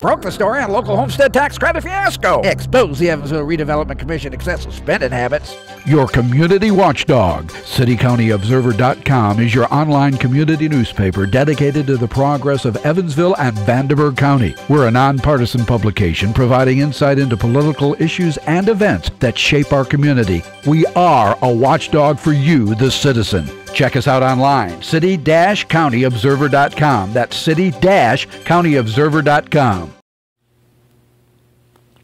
Broke the story on local homestead tax credit fiasco. Expose the Evansville Redevelopment Commission excessive spending habits. Your community watchdog. CityCountyObserver.com is your online community newspaper dedicated to the progress of Evansville and Vanderburgh County. We're a nonpartisan publication providing insight into political issues and events that shape our community. We are a watchdog for you, the citizen. Check us out online, city-countyobserver.com. That's city-countyobserver.com.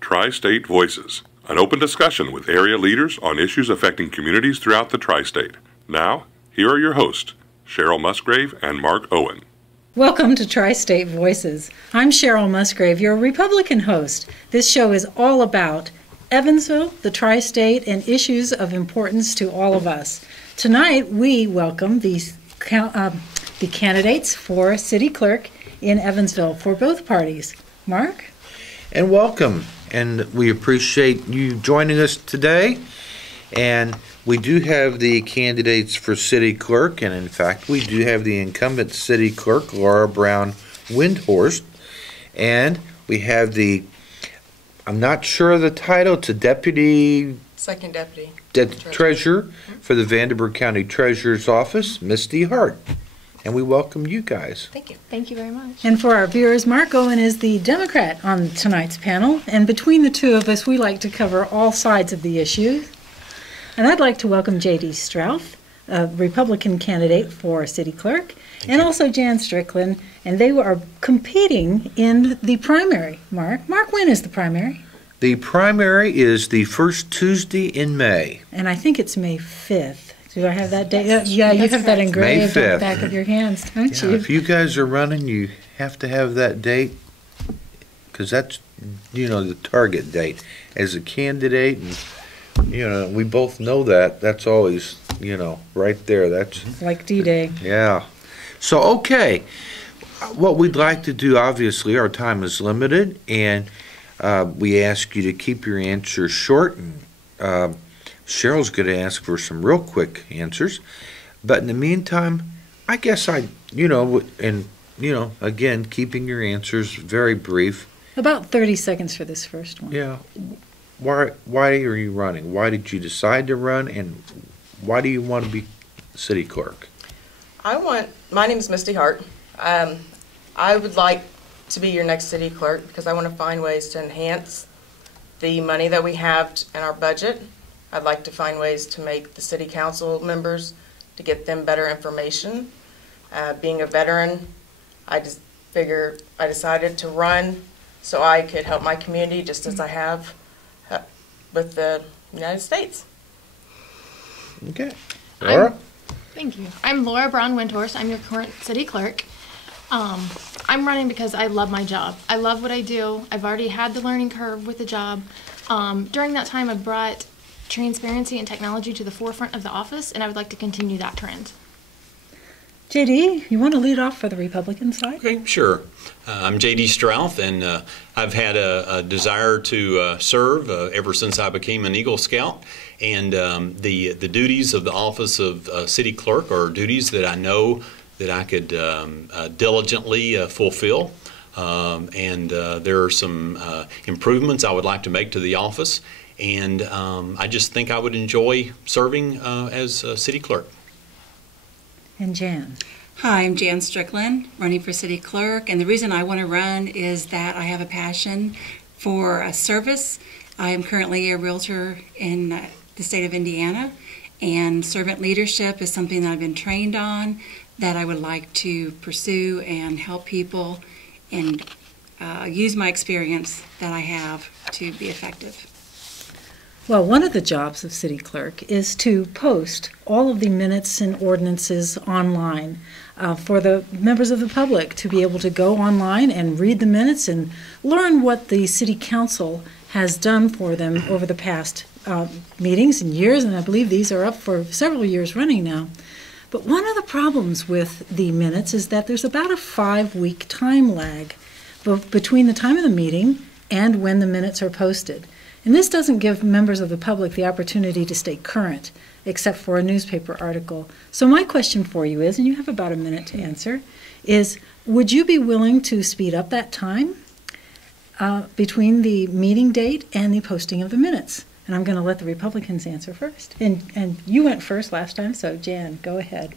Tri-State Voices, an open discussion with area leaders on issues affecting communities throughout the Tri-State. Now, here are your hosts, Cheryl Musgrave and Mark Owen. Welcome to Tri-State Voices. I'm Cheryl Musgrave, your Republican host. This show is all about Evansville, the Tri-State, and issues of importance to all of us. Tonight, we welcome the candidates for city clerk in Evansville for both parties. Mark? And welcome. And we appreciate you joining us today. And we do have the candidates for city clerk. And in fact, we do have the incumbent city clerk, Laura Brown Windhorst. And we have the, I'm not sure of the title, it's a deputy... Second deputy. Treasurer for the Vanderburgh County Treasurer's Office, Misty Hart. And we welcome you guys. Thank you. Thank you very much. And for our viewers, Mark Owen is the Democrat on tonight's panel. And between the two of us, we like to cover all sides of the issue. And I'd like to welcome J.D. Strauss, a Republican candidate for city clerk, and also Jan Strickland. And they are competing in the primary. Mark, when is the primary? The primary is the first Tuesday in May. And I think it's May 5th. Do I have that date? Yeah, you have that engraved on the back of your hands, don't you? If you guys are running, you have to have that date, because that's, the target date. As a candidate, and, we both know that. That's always, right there. That's like D-Day. Yeah. So, okay. What we'd like to do, obviously, our time is limited, and we ask you to keep your answers short, and Cheryl's going to ask for some real quick answers. But in the meantime, I guess again, keeping your answers very brief. About 30 seconds for this first one. Yeah. Why are you running? Why did you decide to run, and why do you want to be city clerk? My name is Misty Hart. I would like to be your next city clerk because I want to find ways to enhance the money that we have in our budget. I'd like to find ways to make the city council members, to get them better information. Being a veteran, I decided to run so I could help my community just as I have with the United States. Okay. Laura? Thank you. I'm Laura Brown Windhorst. I'm your current city clerk. I'm running because I love my job. I love what I do. I've already had the learning curve with the job. During that time, I brought transparency and technology to the forefront of the office, and I would like to continue that trend. JD, you want to lead off for the Republican side? Okay, sure. I'm J.D. Strauss, and I've had a desire to serve ever since I became an Eagle Scout. And the duties of the office of city clerk are duties that I know that I could diligently fulfill. And there are some improvements I would like to make to the office. And I just think I would enjoy serving as city clerk. And Jan. Hi, I'm Jan Strickland, running for city clerk. And the reason I want to run is that I have a passion for service. I am currently a realtor in the state of Indiana. And servant leadership is something that I've been trained on, that I would like to pursue and help people and use my experience that I have to be effective. Well, one of the jobs of city clerk is to post all of the minutes and ordinances online for the members of the public to be able to go online and read the minutes and learn what the city council has done for them over the past meetings and years, and I believe these are up for several years running now. But one of the problems with the minutes is that there's about a 5-week time lag between the time of the meeting and when the minutes are posted. And this doesn't give members of the public the opportunity to stay current, except for a newspaper article. So my question for you is, and you have about a minute to answer, is would you be willing to speed up that time between the meeting date and the posting of the minutes. And I'm going to let the Republicans answer first. And you went first last time, so Jan, go ahead.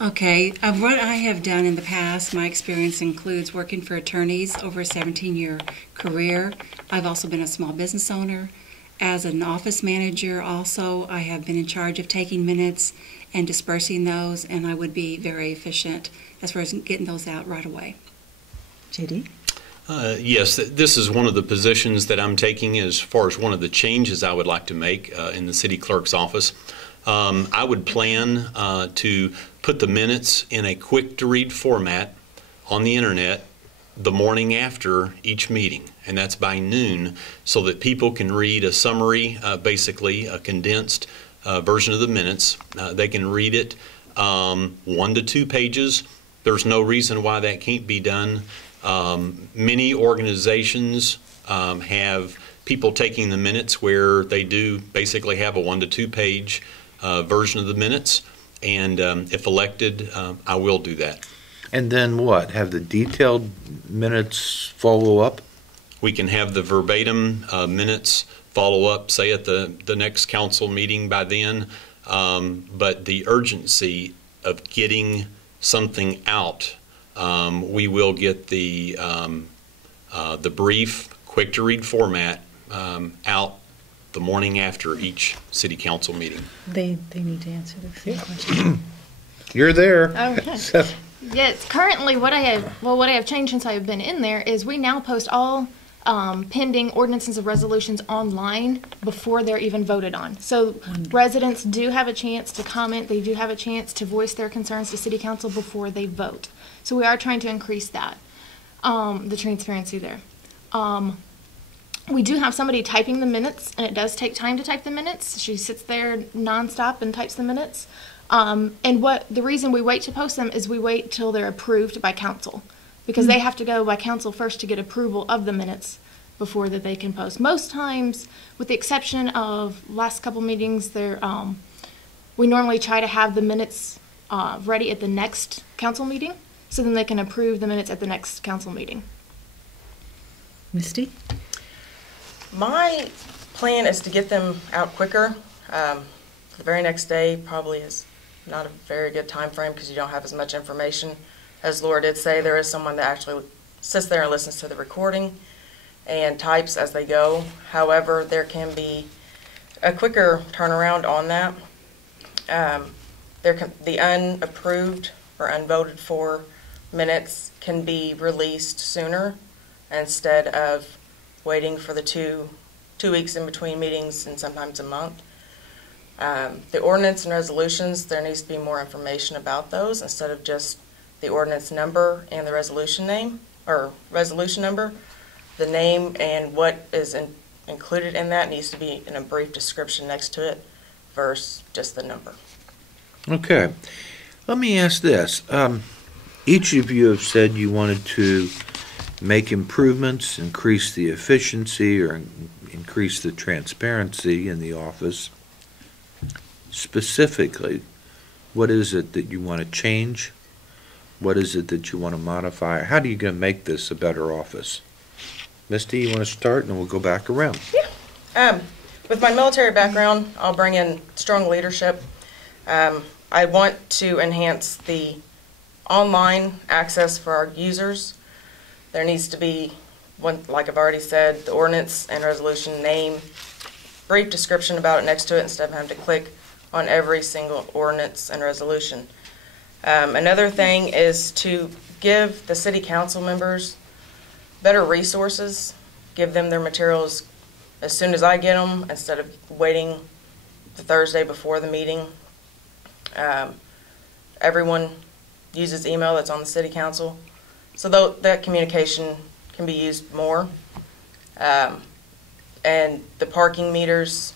Okay, of what I have done in the past, my experience includes working for attorneys over a 17-year career. I've also been a small business owner. As an office manager also, I have been in charge of taking minutes and dispersing those, and I would be very efficient as far as getting those out right away. JD? Yes, this is one of the positions that I'm taking as far as one of the changes I would like to make in the city clerk's office. I would plan to put the minutes in a quick-to-read format on the internet the morning after each meeting, and that's by noon, so that people can read a summary, basically a condensed version of the minutes. They can read it 1 to 2 pages. There's no reason why that can't be done. Many organizations have people taking the minutes where they do basically have a 1 to 2 page version of the minutes, and if elected, I will do that. And then what? Have the detailed minutes follow up? We can have the verbatim minutes follow up, say at the next council meeting by then, but the urgency of getting something out, we will get the brief, quick-to-read format out the morning after each city council meeting. They need to answer the same question. You're there. Okay. Yes, currently what I have changed since I've been in there is we now post all pending ordinances and resolutions online before they're even voted on. So residents do have a chance to comment. They do have a chance to voice their concerns to city council before they vote. So we are trying to increase that, the transparency there. We do have somebody typing the minutes, and it does take time to type the minutes. She sits there nonstop and types the minutes. And the reason we wait to post them is we wait till they're approved by council, because they have to go by council first to get approval of the minutes before that they can post. Most times, with the exception of last couple meetings, we normally try to have the minutes ready at the next council meeting, so then they can approve the minutes at the next council meeting. Misty? My plan is to get them out quicker. The very next day probably is not a very good time frame because you don't have as much information. As Laura did say, there is someone that actually sits there and listens to the recording and types as they go. However, there can be a quicker turnaround on that. The unapproved or unvoted for minutes can be released sooner instead of waiting for the two weeks in between meetings and sometimes a month. The ordinance and resolutions, there needs to be more information about those instead of just the ordinance number and the resolution name, or resolution number. The name and what is included in that needs to be in a brief description next to it versus just the number. Okay. Let me ask this. Each of you have said you wanted to make improvements, increase the efficiency, or increase the transparency in the office. Specifically, what is it that you want to change? What is it that you want to modify? How are you going to make this a better office? Misty, you want to start, and then we'll go back around. Yeah. With my military background, I'll bring in strong leadership. I want to enhance the online access for our users. There needs to be, one, like I've already said, the ordinance and resolution name, brief description about it next to it instead of having to click on every single ordinance and resolution. Another thing is to give the city council members better resources, give them their materials as soon as I get them instead of waiting the Thursday before the meeting. Everyone uses email that's on the city council, so that communication can be used more. And the parking meters,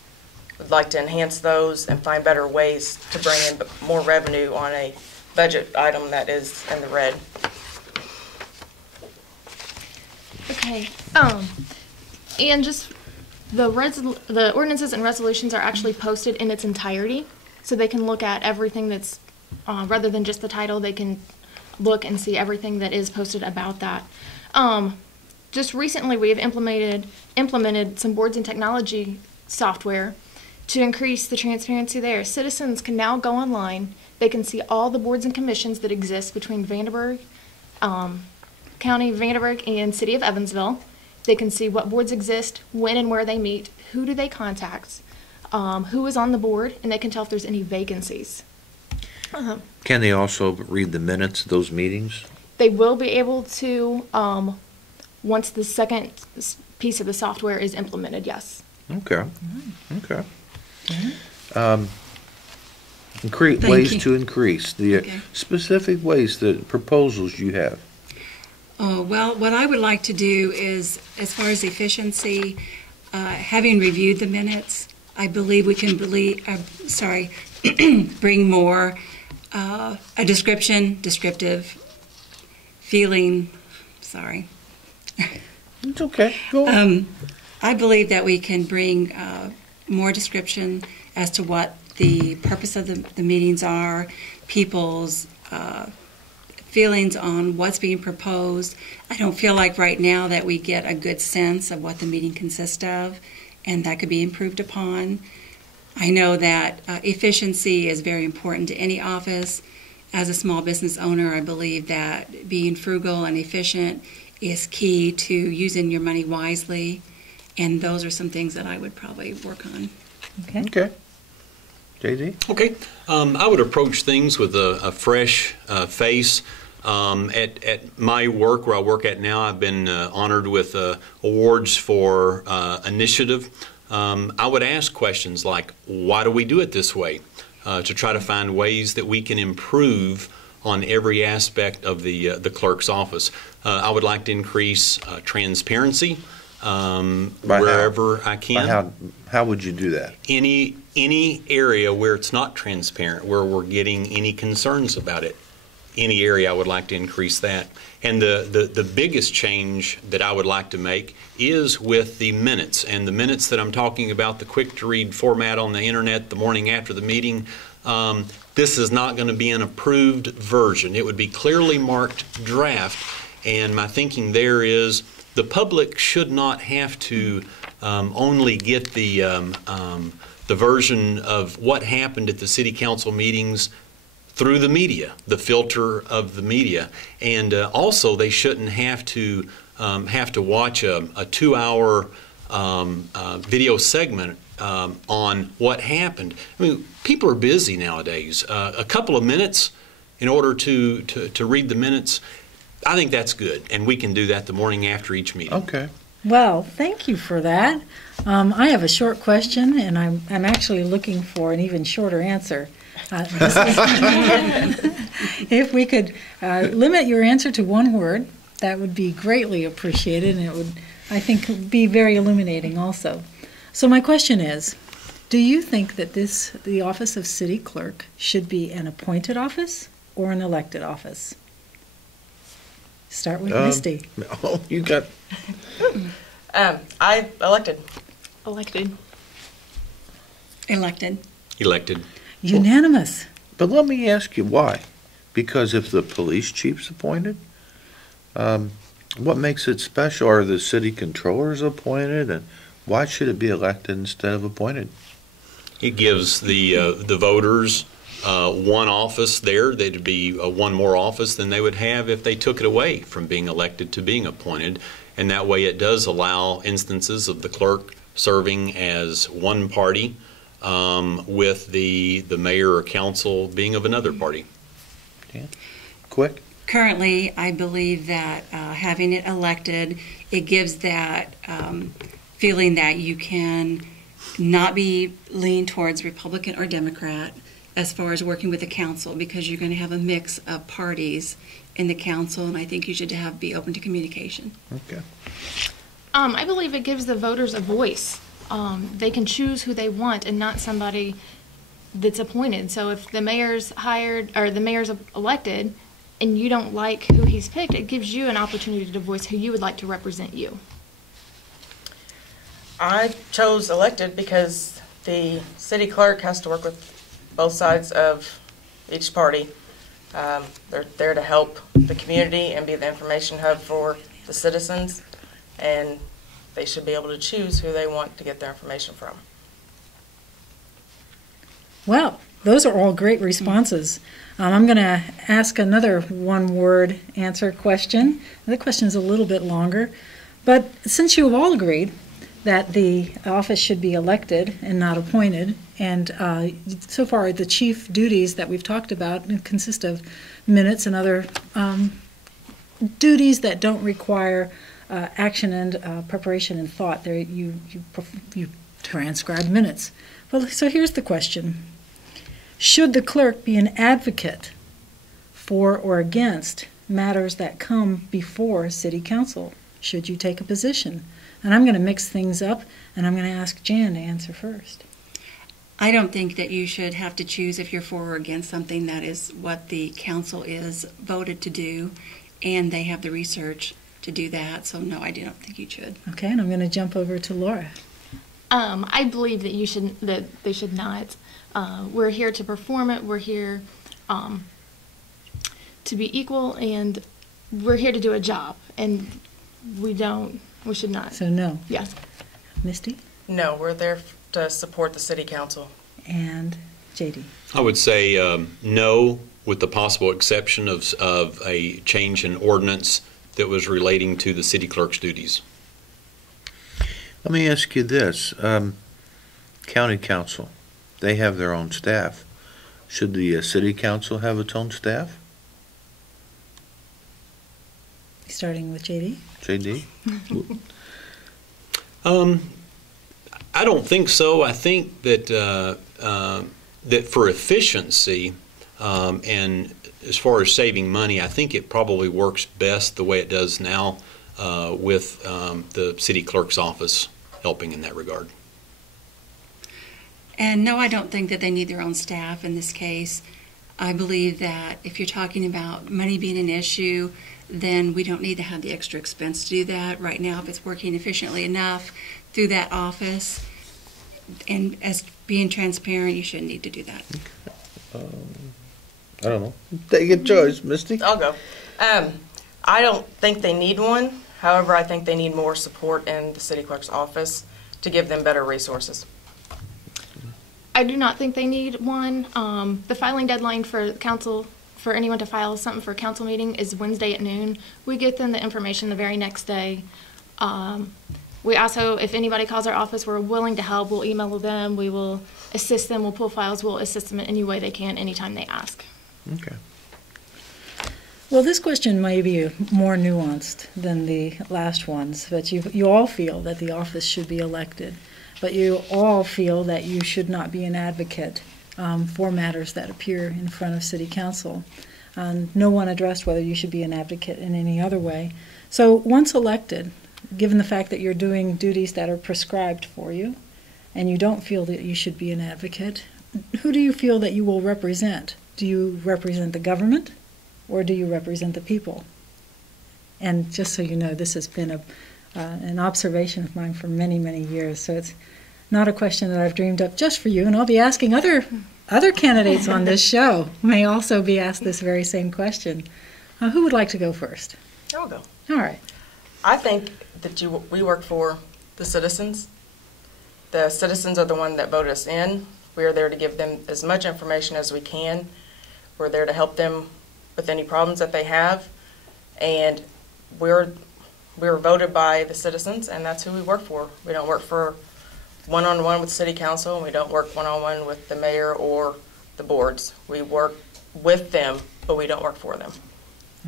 would like to enhance those and find better ways to bring in more revenue on a budget item that is in the red. Okay. And just the ordinances and resolutions are actually posted in its entirety, so they can look at everything that's rather than just the title. They can look and see everything that is posted about that. just recently we have implemented some boards and technology software to increase the transparency there. Citizens can now go online. They can see all the boards and commissions that exist between Vanderburgh, County, Vanderburgh, and City of Evansville. They can see what boards exist, when and where they meet, who do they contact, who is on the board, and they can tell if there's any vacancies. Can they also read the minutes of those meetings? They will be able to once the second piece of the software is implemented, yes. Okay. Okay. Thank Ways you. to increase the specific ways, the proposals you have. Well, what I would like to do is, as far as efficiency, having reviewed the minutes, I believe we can bring more a descriptive feeling. Sorry. It's okay. Go on. I believe that we can bring more description as to what the purpose of the meetings are, people's feelings on what's being proposed. I don't feel like right now that we get a good sense of what the meeting consists of, and that could be improved upon. I know that efficiency is very important to any office. As a small business owner, I believe that being frugal and efficient is key to using your money wisely, and those are some things that I would probably work on. Okay. Okay. JD? Okay. I would approach things with a fresh face. At my work, where I work at now, I've been honored with awards for initiative. I would ask questions like, why do we do it this way? To try to find ways that we can improve on every aspect of the clerk's office. I would like to increase transparency wherever I can. How would you do that? Any area where it's not transparent, where we're getting any concerns about it, any area I would like to increase that. And the biggest change that I would like to make is with the minutes. And the minutes that I'm talking about, the quick-to-read format on the internet the morning after the meeting, this is not going to be an approved version. It would be clearly marked draft. And my thinking there is the public should not have to only get the version of what happened at the city council meetings through the media, the filter of the media. And also they shouldn't have to watch a 2-hour video segment on what happened. I mean, people are busy nowadays. A couple of minutes in order to read the minutes, I think that's good, and we can do that the morning after each meeting. Okay. Well, thank you for that. I have a short question, and I'm actually looking for an even shorter answer. If we could limit your answer to one word, that would be greatly appreciated, and it would, I think, be very illuminating also. So my question is, do you think that the office of city clerk should be an appointed office or an elected office? Start with Misty. Oh, you got... I elected. Elected. Elected. Elected. Unanimous. But let me ask you why. Because if the police chief's appointed, what makes it special? Are the city controllers appointed? And why should it be elected instead of appointed? It gives the voters one office there. They'd be one more office than they would have if they took it away from being elected to being appointed. And that way it does allow instances of the clerk serving as one party with the mayor or council being of another party. Yeah. Quick. Currently, I believe that having it elected, it gives that feeling that you can not be lean towards Republican or Democrat as far as working with the council, because you're going to have a mix of parties in the council, and I think you should be open to communication. Okay. I believe it gives the voters a voice. They can choose who they want and not somebody that's appointed. So if the mayor's hired or the mayor's elected and you don't like who he's picked, it gives you an opportunity to voice who you would like to represent you. I chose elected because the city clerk has to work with both sides of each party. They're there to help the community and be the information hub for the citizens. and they should be able to choose who they want to get their information from. Well, those are all great responses. I'm going to ask another one-word answer question. The question is a little bit longer, but since you have all agreed that the office should be elected and not appointed, and so far the chief duties that we've talked about consist of minutes and other duties that don't require action and preparation and thought. There, you transcribe minutes. Well, so here's the question. Should the clerk be an advocate for or against matters that come before City Council? Should you take a position? And I'm going to mix things up, and I'm going to ask Jan to answer first. I don't think that you should have to choose if you're for or against something. That is what the council is voted to do, and they have the research to do that. So no, I don't think you should. Okay, and I'm going to jump over to Laura. I believe that they should not. We're here to perform it. We're here to be equal, and we're here to do a job. And we should not. So no. Yes. Misty? No, we're there to support the City Council. And JD? I would say no, with the possible exception of a change in ordinance that was relating to the city clerk's duties. Let me ask you this. County council, they have their own staff. Should the city council have its own staff? Starting with JD? JD? I don't think so. I think that that for efficiency and as far as saving money, I think it probably works best the way it does now with the city clerk's office helping in that regard. And no, I don't think that they need their own staff in this case. I believe that if you're talking about money being an issue, then we don't need to have the extra expense to do that. Right now, if it's working efficiently enough through that office, and as being transparent, you shouldn't need to do that. I don't know. Take a choice, Misty. I'll go. I don't think they need one. However, I think they need more support in the city clerk's office to give them better resources. I do not think they need one. The filing deadline for council, for anyone to file something for a council meeting, is Wednesday at noon. We get them the information the very next day. We also, if anybody calls our office, we're willing to help. We'll email them. We will assist them. We'll pull files. We'll assist them in any way they can, anytime they ask. Okay. Well, this question may be more nuanced than the last ones, but you all feel that the office should be elected, but you all feel that you should not be an advocate for matters that appear in front of City Council. No one addressed whether you should be an advocate in any other way. So once elected, given the fact that you're doing duties that are prescribed for you, and you don't feel that you should be an advocate, who do you feel that you will represent? Do you represent the government, or do you represent the people? And just so you know, this has been an observation of mine for many, many years, so it's not a question that I've dreamed up just for you, and I'll be asking other candidates on this show may also be asked this very same question. Who would like to go first? I'll go. All right. I think that we work for the citizens. The citizens are the one that voted us in. We are there to give them as much information as we can. We're there to help them with any problems that they have, and we're voted by the citizens, and that's who we work for. We don't work for one-on-one with City Council, and we don't work one-on-one with the mayor or the boards. We work with them, but we don't work for them.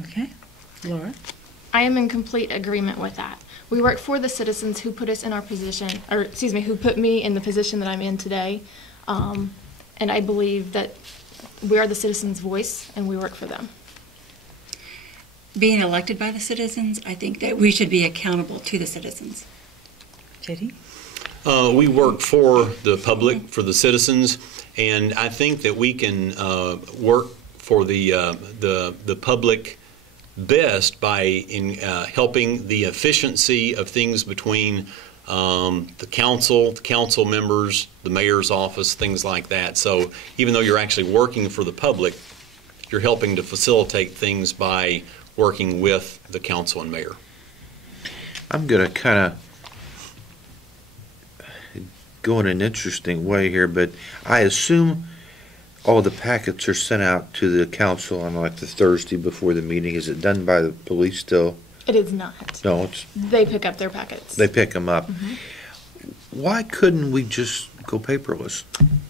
Okay. Laura? I am in complete agreement with that. We work for the citizens who put us in our position, or excuse me, who put me in the position that I'm in today, and I believe that we are the citizens' voice, and we work for them. Being elected by the citizens, I think that we should be accountable to the citizens. JD? We work for the public, for the citizens, and I think that we can work for the public best by helping the efficiency of things between the council members, the mayor's office, things like that. So even though you're actually working for the public, you're helping to facilitate things by working with the council and mayor. I'm going to kind of go in an interesting way here, but I assume all the packets are sent out to the council on like the Thursday before the meeting. Is it done by the police still? It is not. No, it's They pick up their packets. they pick them up. Why couldn't we just go paperless?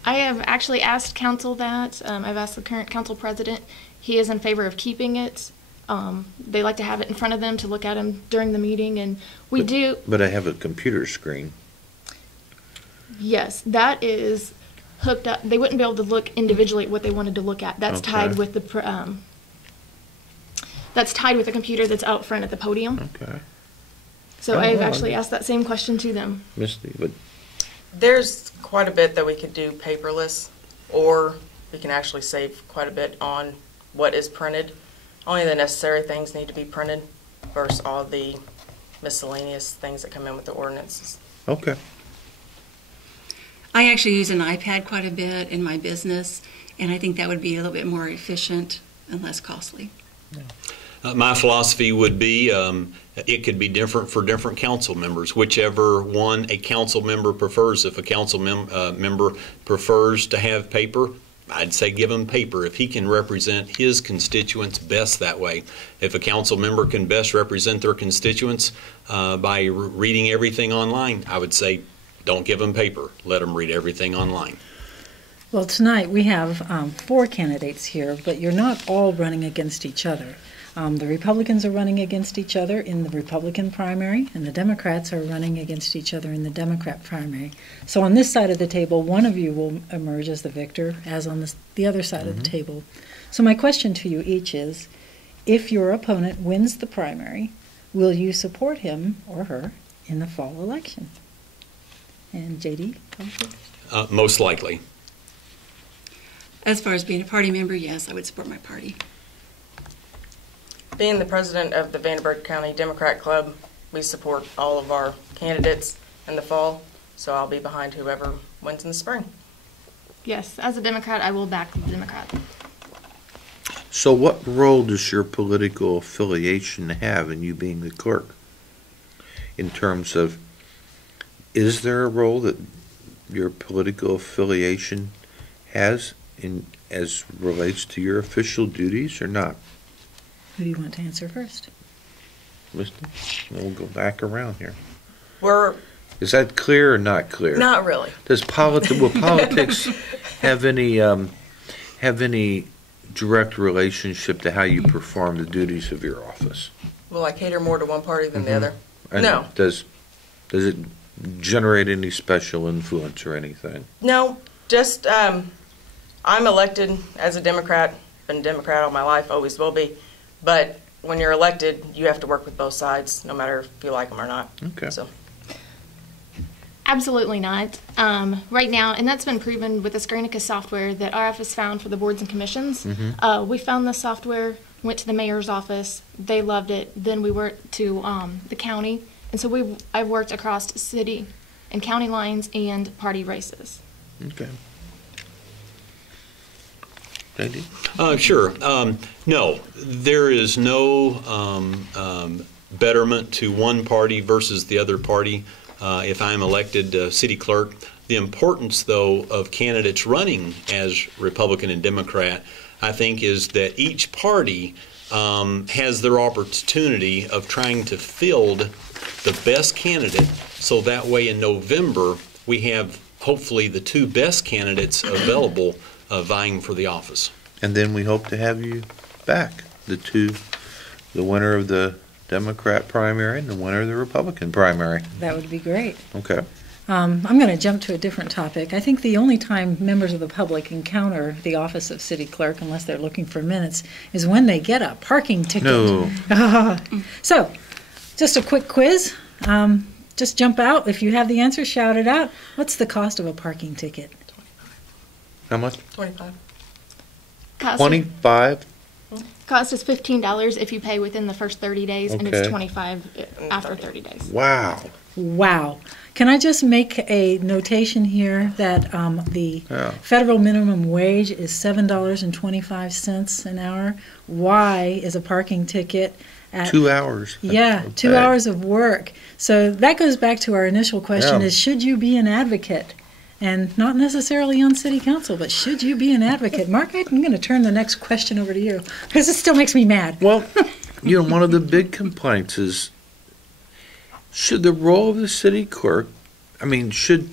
I have actually asked council that. I've asked the current council president. He is in favor of keeping it. They like to have it in front of them to look at them during the meeting, and we do. But I have a computer screen. Yes, that is hooked up. They wouldn't be able to look individually at what they wanted to look at. That's Okay. tied with the that's tied with the computer that's out front at the podium. Okay. So Oh, I've well, actually asked that same question to them. Misty, but There's quite a bit that we could do paperless, or we can actually save quite a bit on what is printed. Only the necessary things need to be printed versus all the miscellaneous things that come in with the ordinances. okay. I actually use an iPad quite a bit in my business, and I think that would be a little bit more efficient and less costly. My philosophy would be it could be different for different council members, whichever one a council member prefers. If a council member prefers to have paper, I'd say give him paper if he can represent his constituents best that way. If a council member can best represent their constituents by reading everything online, I would say don't give them paper. Let them read everything online. Well, tonight we have 4 candidates here, but you're not all running against each other. The Republicans are running against each other in the Republican primary, and the Democrats are running against each other in the Democrat primary. So on this side of the table, one of you will emerge as the victor, as on the other side of the table. So my question to you each is, if your opponent wins the primary, will you support him or her in the fall election? And JD, go first. Most likely. As far as being a party member, yes, I would support my party. Being the president of the Vanderburgh County Democrat Club, we support all of our candidates in the fall, so I'll be behind whoever wins in the spring. Yes, as a Democrat, I will back the Democrat. So what role does your political affiliation have in you being the clerk? In terms of, is there a role that your political affiliation has in as relates to your official duties or not? Who do you want to answer first? Misty? We'll go back around here. Is that clear or not clear? Not really. Will politics have any direct relationship to how you perform the duties of your office? Will I cater more to one party than the other? And No. Does it generate any special influence or anything? No, just I'm elected as a Democrat, been a Democrat all my life, always will be. But when you're elected, you have to work with both sides, no matter if you like them or not. Okay. So. Absolutely not. Right now, and that's been proven with the Scranicus software that our office found for the boards and commissions. We found the software, went to the mayor's office, they loved it. Then we worked to the county, and so I've worked across city and county lines and party races. Okay. JD? Sure. No, there is no betterment to one party versus the other party if I'm elected city clerk. The importance, though, of candidates running as Republican and Democrat, I think, is that each party has their opportunity of trying to field the best candidate, so that way in November we have hopefully the 2 best candidates available vying for the office. And then we hope to have you back, the winner of the Democrat primary and the winner of the Republican primary. That would be great. Okay. I'm going to jump to a different topic. I think the only time members of the public encounter the office of city clerk, unless they're looking for minutes, is when they get a parking ticket. No. So, just a quick quiz. Just jump out. If you have the answer, shout it out. What's the cost of a parking ticket? How much? 25. 25? Cost is $15 if you pay within the first 30 days, and it's Okay. $25 after 30 days. Wow. Wow. Can I just make a notation here that the Yeah. federal minimum wage is $7.25 an hour? Why is a parking ticket 2 hours. Yeah, Okay. 2 hours of work. So that goes back to our initial question Yeah. is, should you be an advocate? And not necessarily on city council, but should you be an advocate? Mark, I'm going to turn the next question over to you, because it still makes me mad. Well, one of the big complaints is, should the role of the city clerk, should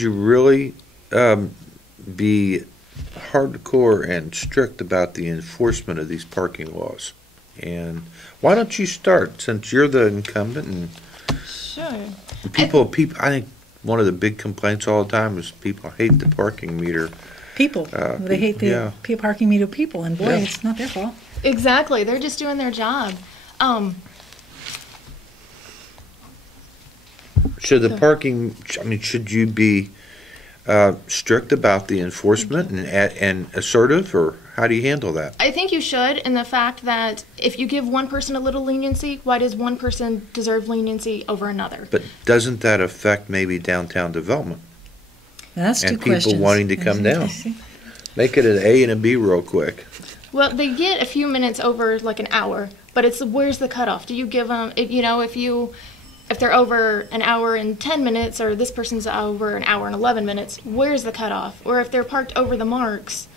you really be hardcore and strict about the enforcement of these parking laws? And why don't you start, since you're the incumbent? And Sure. people, I think one of the big complaints all the time is people hate the parking meter. People, they hate the parking meter people, and boy, it's not their fault. Exactly. They're just doing their job. Should the parking, should you be strict about the enforcement and assertive, or how do you handle that? I think you should, in the fact that if you give one person a little leniency, why does one person deserve leniency over another? But doesn't that affect maybe downtown development? That's two and people questions. wanting to come down? Make it an A and a B real quick. Well, they get a few minutes over like an hour, but it's where's the cutoff? Do you give them, if they're over an hour and 10 minutes, or this person's over an hour and 11 minutes, where's the cutoff? Or if they're parked over the marks,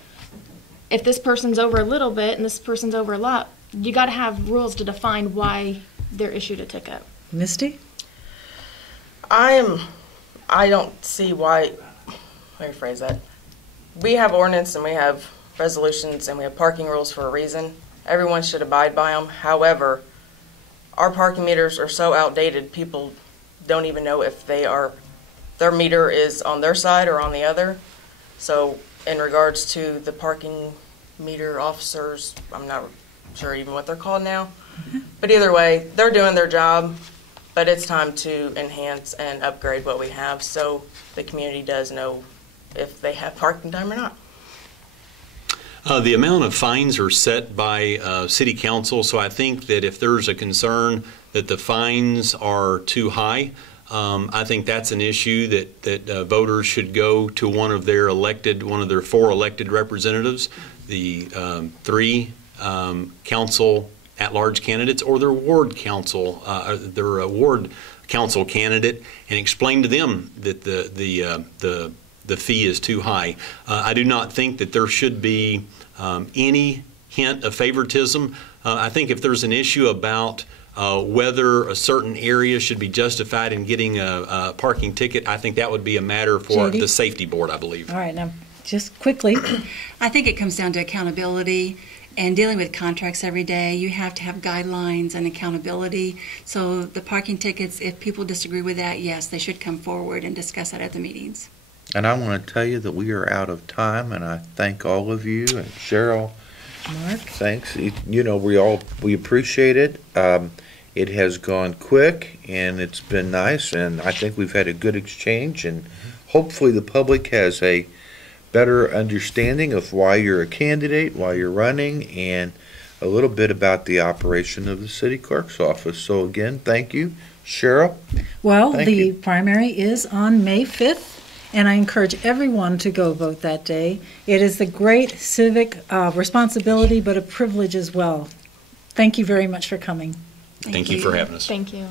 if this person's over a little bit and this person's over a lot, you got to have rules to define why they're issued a ticket. Misty? I don't see why, let me rephrase that. We have ordinance and we have resolutions and we have parking rules for a reason. Everyone should abide by them. However, our parking meters are so outdated, people don't even know if their meter is on their side or on the other. So in regards to the parking meter officers, I'm not sure even what they're called now. But either way, they're doing their job, but it's time to enhance and upgrade what we have so the community does know if they have parking time or not. The amount of fines are set by City Council, so I think that if there's a concern that the fines are too high, I think that's an issue that voters should go to one of their 4 elected representatives, the 3 council at-large candidates, or their ward council, candidate, and explain to them that the fee is too high. I do not think that there should be any hint of favoritism. I think if there's an issue about whether a certain area should be justified in getting a parking ticket, I think that would be a matter for the safety board, I believe. All right, now just quickly. I think it comes down to accountability and dealing with contracts every day. You have to have guidelines and accountability. So the parking tickets, if people disagree with that, yes, they should come forward and discuss that at the meetings. And I want to tell you that we are out of time, and I thank all of you. And Cheryl, Mark, thanks. We appreciate it. It has gone quick, and it's been nice, and I think we've had a good exchange, and hopefully the public has a better understanding of why you're a candidate, why you're running, and a little bit about the operation of the city clerk's office. So again, thank you. Cheryl? Well, Thank the you. primary is on May 5th. And I encourage everyone to go vote that day. It is a great civic responsibility, but a privilege as well. Thank you very much for coming. Thank you for having us. Thank you.